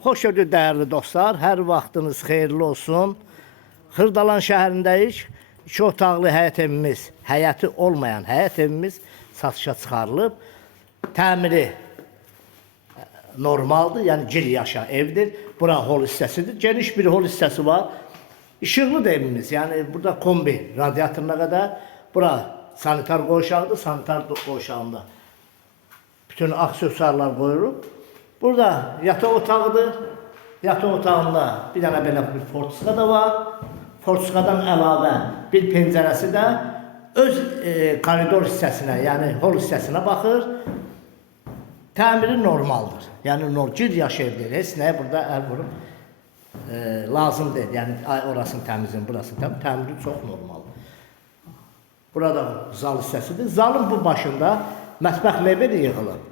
Xoş gördük dəyərli dostlar. Hər vaxtınız xeyirli olsun. Xırdalan şəhərindəyik. 2 otaqlı həyət evimiz, həyəti olmayan həyət evimiz satışa çıxarılıb. Təmiri normaldır, yəni gir yaşa evdir. Bura hol hissəsidir. Geniş bir hol hissəsi var. İşıqlı da evimiz, yəni burada kombi radiatoruna qədər. Bura sanitar qoğuşağıdır, sanitar qoğuşağında bütün aksesuarlar qoyulub. Burada yataq otağıdır. Yataq otağında bir dənə belə bir fortska da var. Fortskadan əlavə bir pəncərəsi də öz koridor hissəsinə, yəni hol hissəsinə baxır. Təmiri normaldır. Yəni gir yaş evdir. Heç nəyə burada əl vurub lazım deyil. Yəni orasını təmizin, burasını təmizin. Təmiri çox normaldır. Burada zal hissəsidir. Zalın bu başında mətbəx mebeli yığılıb.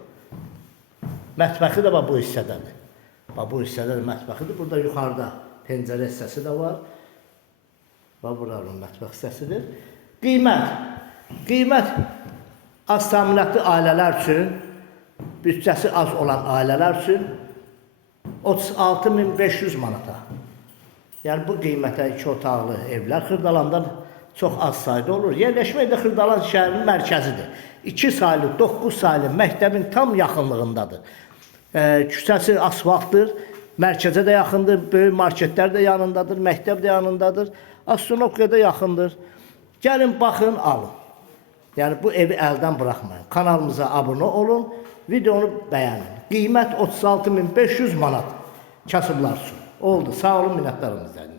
Mətbəxi də bu hissədədir. Bu hissədə də mətbəxidir. Burada yuxarıda pəncərə hissəsi də var. Buranın mətbəx hissəsidir. Qiymət az təminatlı ailələr üçün, bütçəsi az olan ailələr üçün 36.500 manata. Yəni bu qiymətə 2 otaqlı evlər Xırdalandan çox az sayda olur. Yerləşmək də Xırdalan şəhərinin mərkəzidir. 2 saylı, 9 saylı məktəbin tam yaxınlığındadır. Küçəsi asfaltdır, mərkəzə də yaxındır, böyük marketlər də yanındadır, məktəb də yanındadır, astronomiya da yaxındır. Gəlin, baxın, alın. Yəni bu evi əldən buraxmayın. Kanalımıza abunə olun, videonu bəyənin. Qiymət 36.500 manat kasıblar üçün. Oldu, sağ olun, minnətdarım izlədiniz.